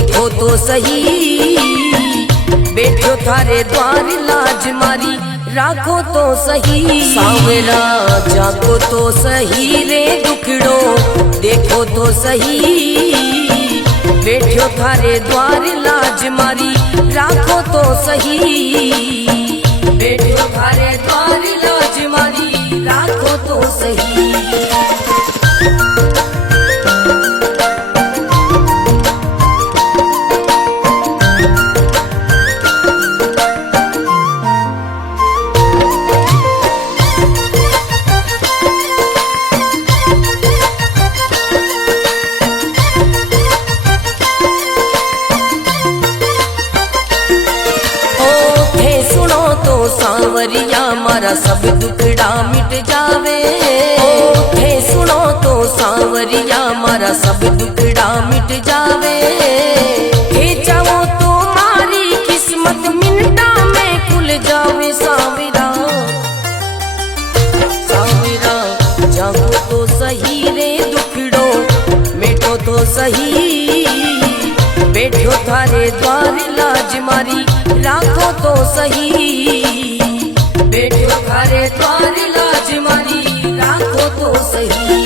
देखो तो सही, बैठो थारे द्वार लाज मारी राखो तो सही। सांवरा जागो तो सही रे दुखड़ो देखो तो सही, बैठो थारे द्वार लाज मारी राखो तो सही। बैठो थारे द्वार लाज मारी राखो तो सही। सांवरिया मारा सब दुखड़ा मिट जावे, हे सुनो तो सांवरिया मारा सब दुखड़ा मिट जावे। हे चाहो तो मारी किस्मत मिनटा में खुल जावे। सांवरा सांवरा जागो तो सही रे दुखड़ो मिटो तो सही, बैठो थारे द्वार लाज मारी राखो तो सही। बैठो थारे द्वार लाज मारी राखो तो सही।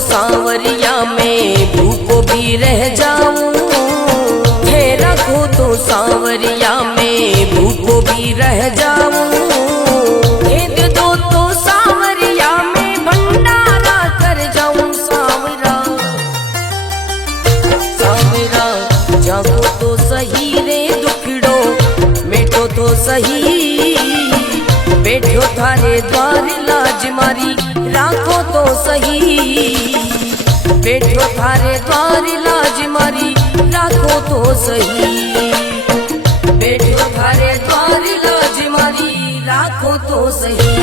सांवरिया में भूखो भी रह जाऊं, हे रखो तो सांवरिया में भूखो भी रह जाऊं। हे दे दो तो सांवरिया में भंडारा कर जाऊं। सांवरा सांवरा जागो तो सही रे दुखड़ो मिटो तो सही, बैठो थारे द्वार लाज मारी राखो तो सही। बैठो थारे द्वार लाज मारी राखो तो सही। बैठो थारे द्वार लाज मारी राखो तो सही।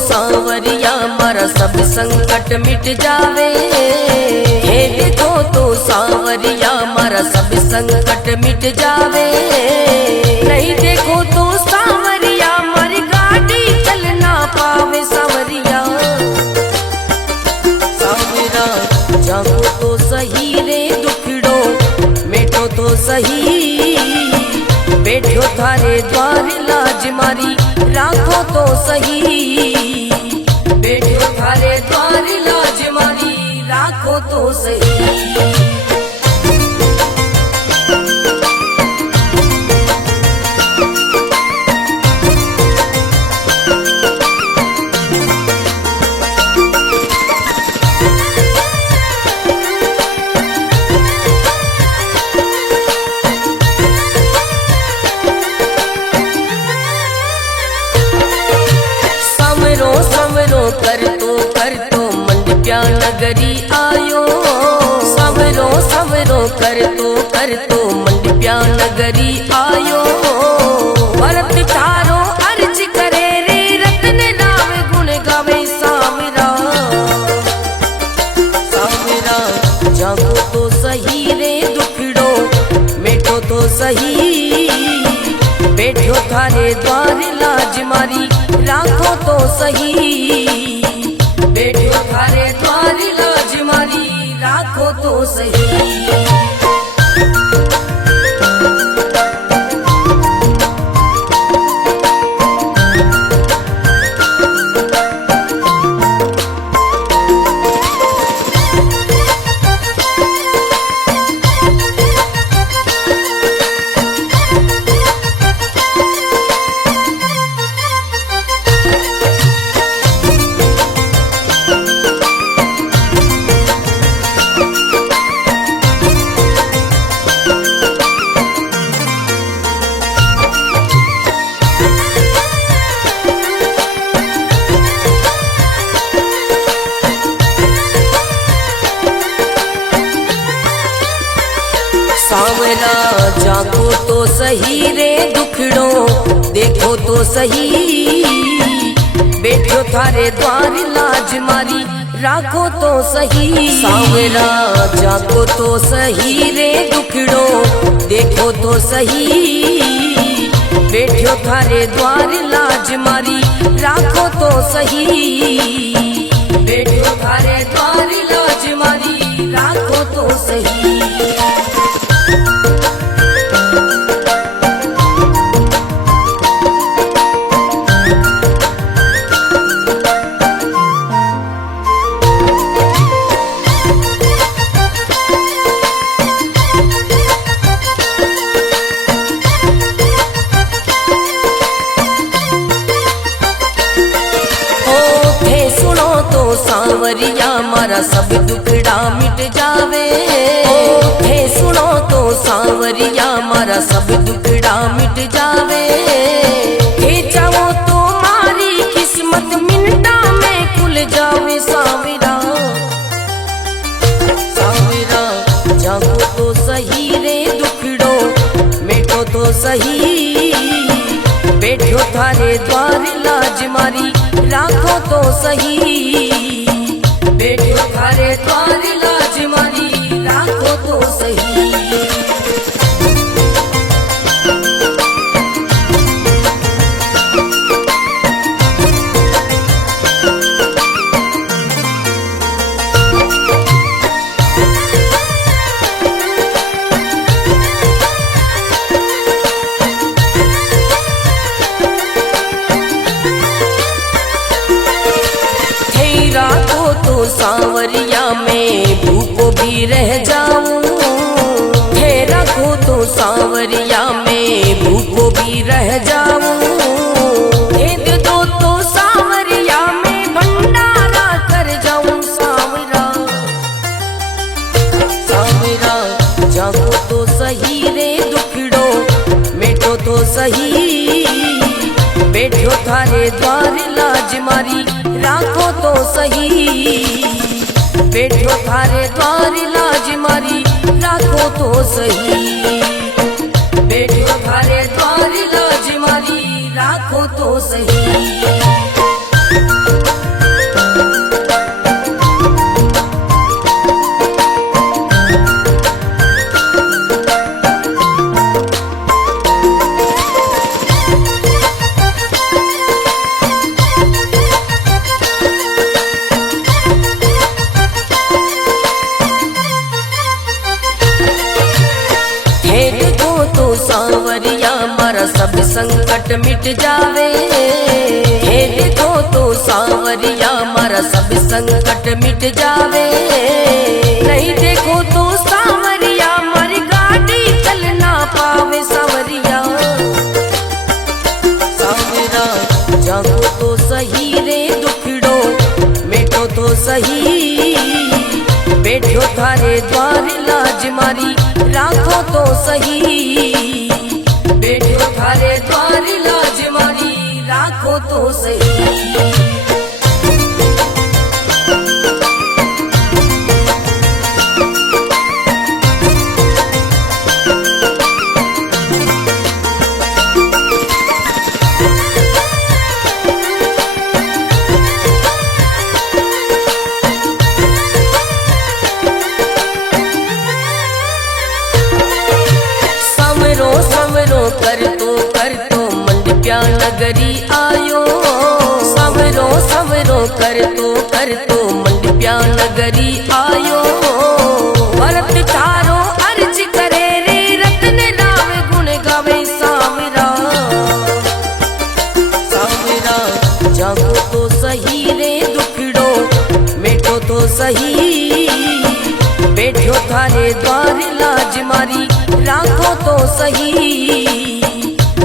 सांवरिया मारा सब संकट मिट जावे, हे देखो तो सांवरिया मारा सब संकट मिट जावे। नहीं देखो तो सांवरिया मारी गाड़ी चल ना पावे। सांवरिया सांवरा जागो तो सही रे दुखड़ो मिटो तो सही, बैठो थारे द्वार लाज मारी राखो तो सही। बैठो थारे द्वार लाज मारी राखो तो सही। कर तो मंडप्या नगरी आयो। सवरो सवरो कर तो मंडप्या नगरी आयो। भरत थारो अर्ज करे रे रत्न नाम गुण गावे। सांवरा सांवरा जागो तो सही रे दुखड़ो मिटो तो सही, बैठो थारे द्वार लाज मारी राखो तो सही। बैठो थारे द्वार लाज मारी राखो तो सही। सांवरा जागो तो सही रे दुखड़ो देखो तो सही, बैठो थारे द्वार लाज मारी राखो तो सही। सांवरा जागो तो सही रे दुखड़ो देखो तो सही, बैठो थारे द्वार लाज मारी राखो तो सही, बैठो थारे द्वार लाज मारी राखो तो सही। सांवरिया मारा सब दुखड़ा मिट जावे, हे सुनो तो सांवरिया मारा सब दुखड़ा मिट जावे, हे चाहो तो मारी किस्मत मिनटा में खुल जावे। सांवरा सांवरा जागो तो सही रे दुखड़ो मिटो तो सही, बैठो थारे द्वार लाज मारी राखो तो सही, बैठो थारे द्वार लाज मारी राखो तो सही। सांवरिया में भूखो भी रह जाऊं, हे रखो तो सांवरिया में भूखो भी रह जाऊं, हे दे दो तो सांवरिया में भंडारा कर जाऊं। सांवरा सांवरा जागो तो सही रे दुखड़ो मिटो तो सही, बैठो थारे द्वार लाज मारी राखो तो सही, बैठो थारे द्वार लाज मारी राखो तो सही, बैठो थारे द्वार लाज मारी राखो तो सही। सांवरिया मारा सब संकट मिट जावे, हे देखो तो सांवरिया मारा सब संकट मिट जावे, नहीं देखो तो सांवरिया मारी गाड़ी चल ना पावे। सांवरिया सांवरा जागो तो सही रे दुखड़ो मिटो तो सही, बैठो थारे द्वार लाज मारी राखो तो सही, बैठो थारे द्वार लाज मारी राखो तो सही। कर तो मंडप्या नगरी आयो, सवरो सवरो कर तो मंडप्या नगरी आयो, भरत थारो अर्ज करे रे रत्न राव गुण गावे। सांवरा सांवरा जागो तो सही रे दुखड़ो मिटो तो सही, बैठो थारे द्वार लाज मारी राखो तो सही,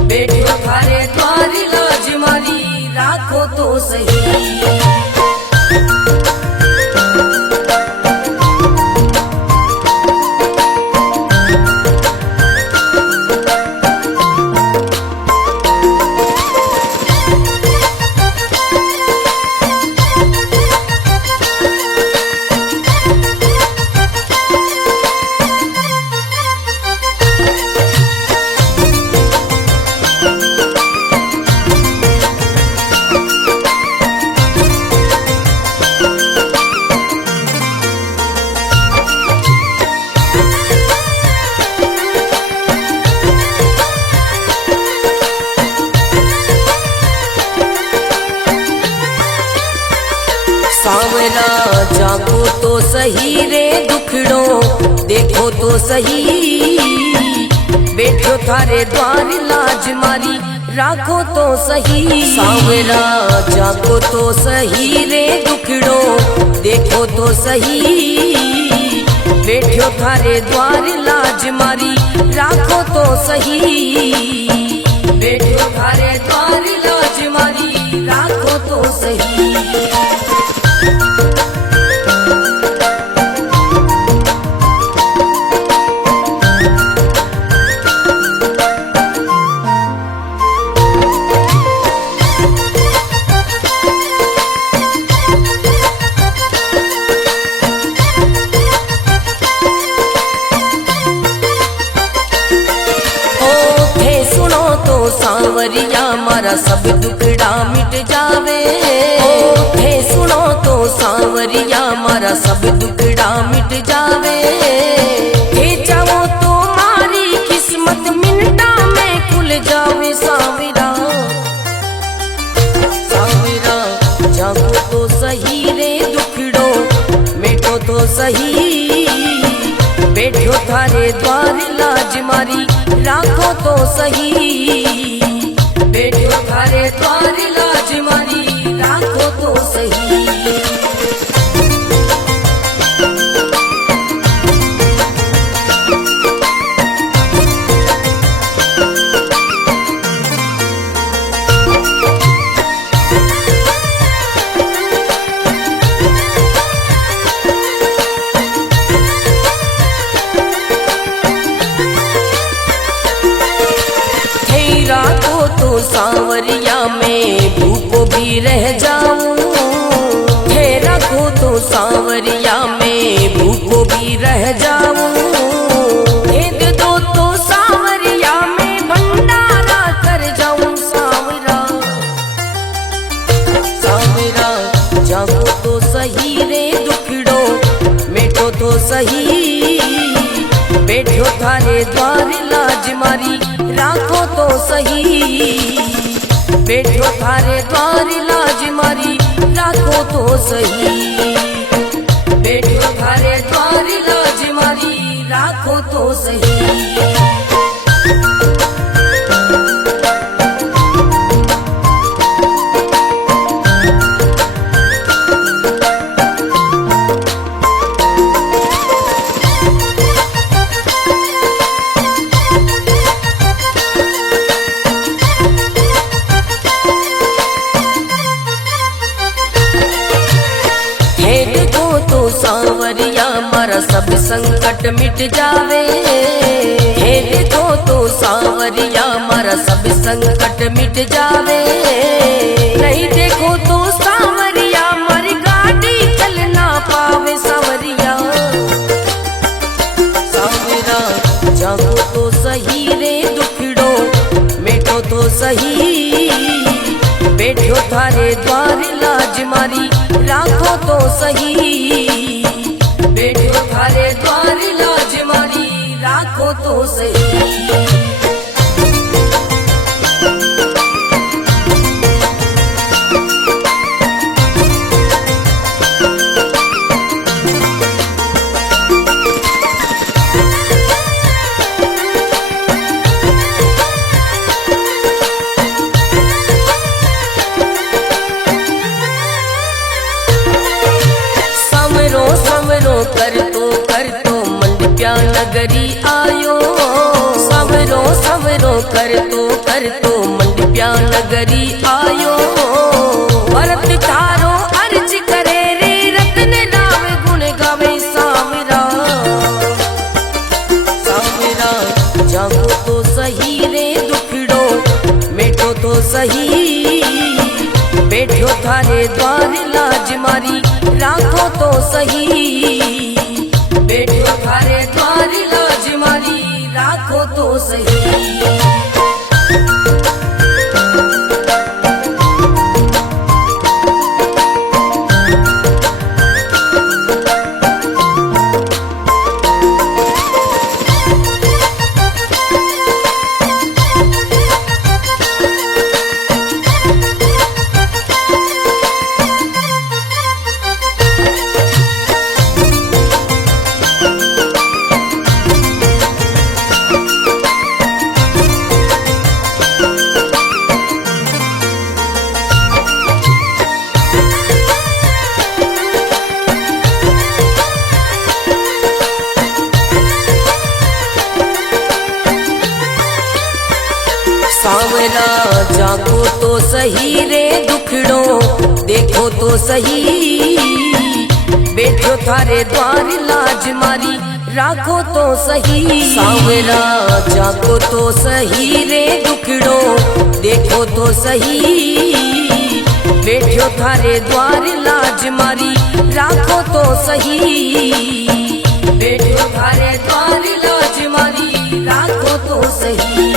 बैठो थारे द्वार लाज मारी राखो तो सही। सही रे दुखड़ो, देखो तो सही बैठो थारे द्वार लाज मारी, राखो तो सही सांवरा जाको तो सही रे दुखड़ो, देखो तो सही बैठो थारे द्वार लाज मारी, राखो तो सही बैठो थारे द्वार लाज मारी, राखो तो सही। सांवरिया मारा सब दुखड़ा मिट जावे, हे सुनो तो सांवरिया मारा सब दुखड़ा मिट जावे, हे चाहो तो मारी किस्मत मिनटा में खुल जावे सांवरा, सांवरा जागो तो सही रे दुखड़ो, मिटो तो सही बैठो थारे द्वार लाज मारी, राखो तो सही बैठो थारे द्वार लाज मारी, राखो तो सही। राखो तो सांवरिया में भूखो भी रह जाऊं, हे रखो तो सांवरिया में भूखो भी रह जाऊं, हे दे दो तो सांवरिया में भंडारा कर जाऊं सांवरा, सांवरा जागो तो सही रे दुखड़ो, मिटो तो सही बैठो थारे द्वार लाज मारी, राखो तो सही बैठो थारे द्वार लाज मारी, राखो तो सही बैठो थारे द्वार लाज मारी, राखो तो सही। सांवरिया मारा सब संकट मिट जावे, हे देखो तो सांवरिया मारा सब संकट मिट जावे, नहीं देखो तो सांवरिया मारी गाड़ी चल ना पावे सांवरिया, सांवरा जागो तो सही रे दुखड़ो, मिटो तो सही बैठो थारे द्वार लाज मारी, राखो तो सही बैठो थारे द्वार लाज मारी, राखो तो सही। कर तो मंडप्या नगरी आयो, सवरो सवरो कर तो मंडप्या नगरी आयो, भरत तारो अर्ज करे रे रत्न नाम गुण गावे सांवरा, सांवरा जागो तो सही रे दुखड़ो, मिटो तो सही बैठो थारे द्वार लाज मारी, राखो तो सही बैठो थारे द्वार लाज मारी, राखो तो सही। सावरा जागो तो सही रे दुखड़ो देखो तो सही, बैठो थारे द्वार लाज मारी राखो तो सही। सावरा जागो तो सही रे दुखड़ो देखो तो सही, बैठो थारे द्वार लाज मारी राखो तो सही, बैठो थारे द्वार लाज मारी राखो तो सही।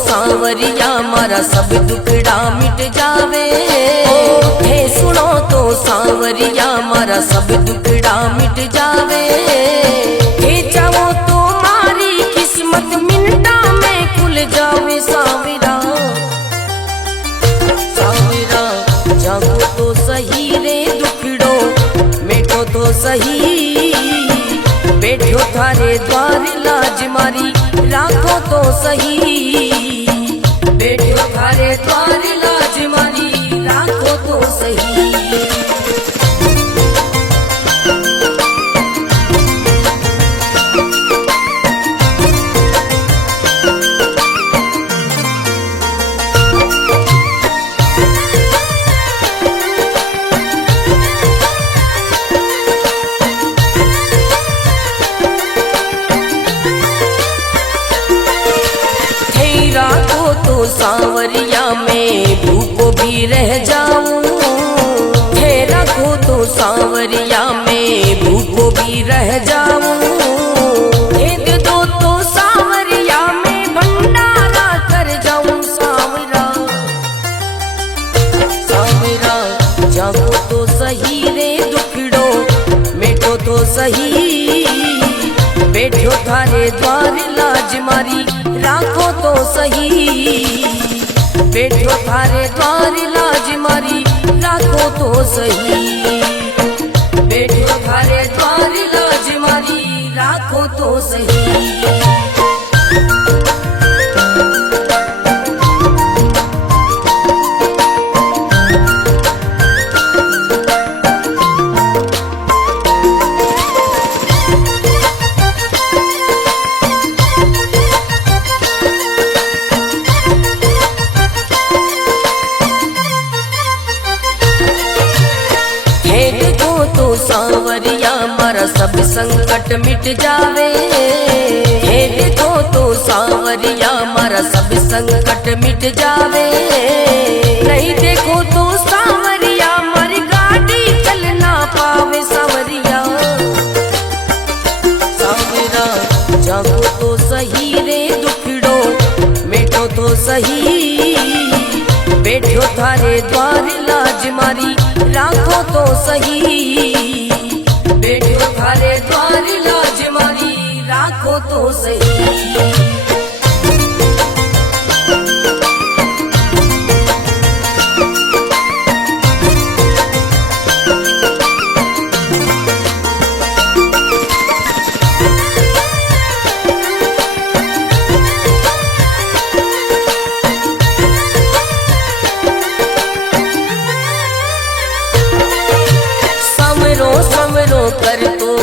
सावरिया मारा सब दुखड़ा मिट जावे, हे सुनो तो सावरिया मारा सब दुखड़ा मिट जावे, हे चाहो तो मारी किस्मत मिनटा में खुल जावे। सावरा सावरा जागो तो सही रे दुखड़ो मिटो तो सही, बैठो थारे द्वार लाज मारी राखो तो सही, बैठो थारे द्वार लाज मारी राखो तो सही। राखो तो सावरिया में भूखो भी रह जाऊं, हे रखो तो सावरिया में भूखो भी रह जाऊं, हे दे दो तो सावरिया में भंडारा कर जाऊं। सावरा सावरा जागो तो सही रे दुखड़ो मिटो तो सही, बैठो थारे द्वार लाज मारी राखो तो सही, बैठो थारे द्वार लाज मारी राखो तो सही, बैठो थारे द्वार लाज मारी राखो तो सही। सावरिया मारा सब संकट मिट जावे, हे देखो तो सावरिया मारा सब संकट मिट जावे, नहीं देखो तो सावरिया मारी गाड़ी चल ना पावे। सावरिया सावरा जागो तो सही रे दुखड़ो मिटो तो सही, बैठो थारे द्वार लाज मारी राखो तो सही, बैठो थारे द्वार लाज मारी राखो तो सही।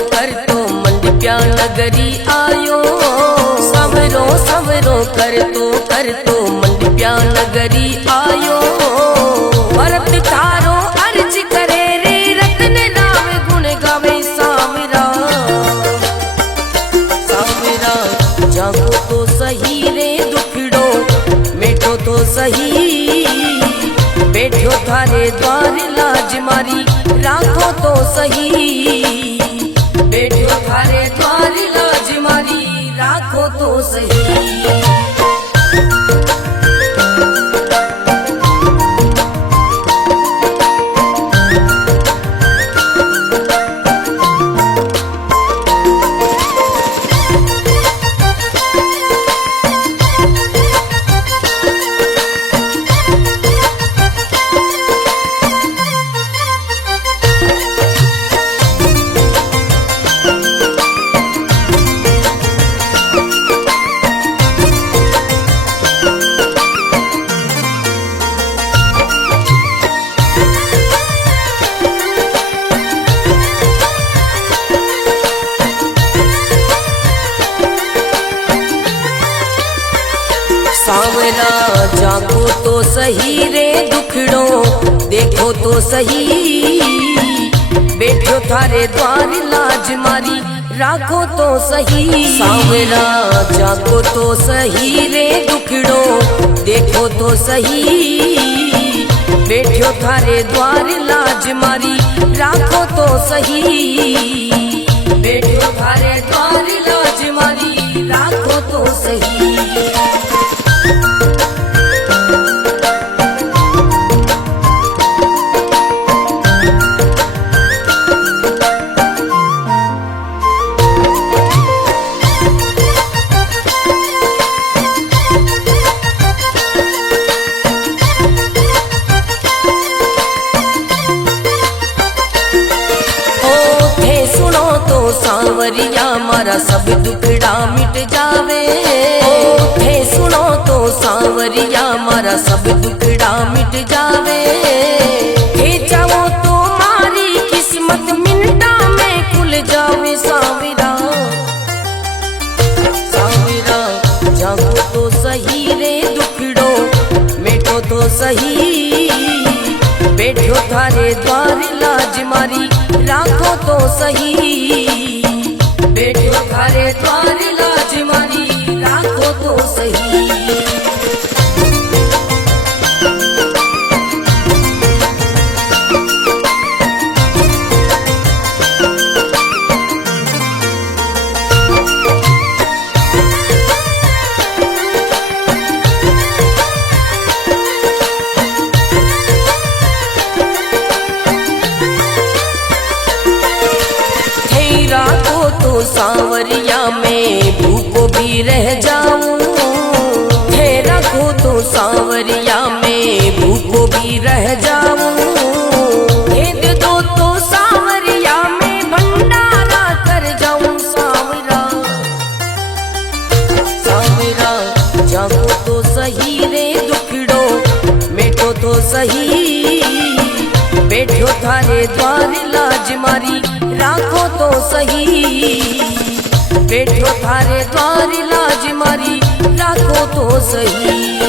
कर तो मंडप्या नगरी आयो, सवरो सवरो कर तो मंडप्या नगरी आयो, भरत थारो अर्ज करे रे रत्न नाम गुण गावे। सावरा सावरा जागो तो सही रे दुखड़ो मिटो तो सही, बैठो थारे द्वार लाज मारी राखो तो सही, बैठो थारे द्वार लाज मारी राखो तो सही। सही रे दुखड़ो देखो तो सही, बैठो थारे द्वार लाज मारी राखो तो सही। सांवरा जागो तो सही रे दुखड़ो देखो तो सही, बैठो थारे द्वार लाज मारी राखो तो सही, बैठो थारे द्वार लाज मारी राखो तो सही। सांवरिया मारा सब दुखड़ा मिट जावे, थे सुनो तो सांवरिया मारा सब दुखड़ा मिट जावे। थे चाहो तो मारी किस्मत मिनटा में खुल जावे। सांवरा सांवरा जागो तो सही रे दुखड़ो मिटो तो सही, बैठो थारे द्वार लाज मारी राखो तो सही, बैठो थारे द्वार लाज मारी राखो तो सही। सांवरिया में भूखो भी रह जाऊं, थे रखो तो सांवरिया में भूखो भी रह जाऊं। भेद दो तो सांवरिया में भंडारा कर जाऊं। सांवरा सांवरा जागो तो सही रे दुखड़ो मिटो तो सही, बैठो थारे द्वार लाज मारी राखो तो सही, बैठो थारे द्वार लाज मारी राखो तो सही,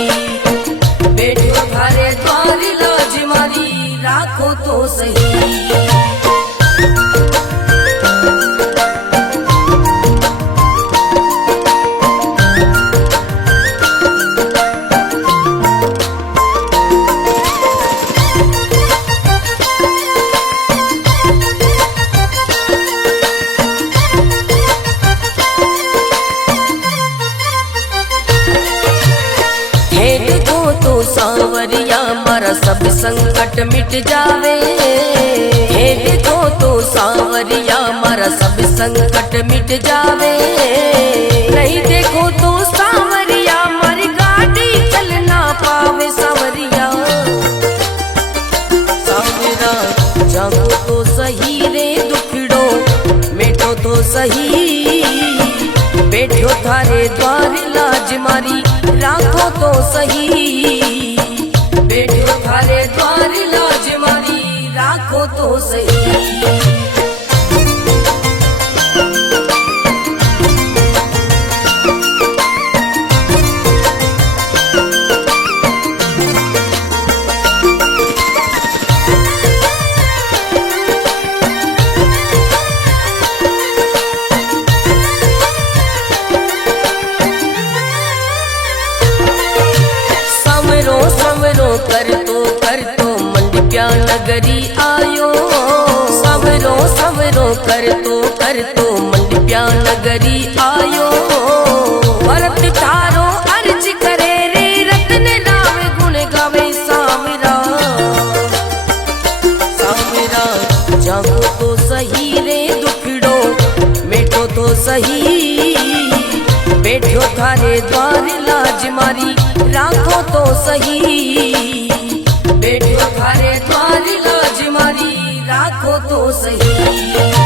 बैठो थारे द्वार लाज मारी राखो तो सही। सांवरिया मारा सब संकट मिट जावे, हे देखो तो सांवरिया मारा सब संकट मिट जावे। नहीं देखो तो सांवरिया मारी गाड़ी चल ना पावे। सांवरिया सांवरा जागो तो सही रे दुखड़ो मिटो तो सही, बैठो थारे द्वार लाज मारी राखो तो सही, बैठो थारे द्वार लाज मारी राखो तो सही। कर तो मंडप्या नगरी आयो। सवरो सवरो कर तो मंडप्या नगरी आयो। भरत तारो अर्ज करे रे रत्न राव गुण गावे। सांवरा सांवरा जागो तो सही रे दुखड़ो मिटो तो सही, बैठो थारे द्वार लाज मारी राखो तो सही, बैठो थारे द्वार लाज मारी राखो तो सही।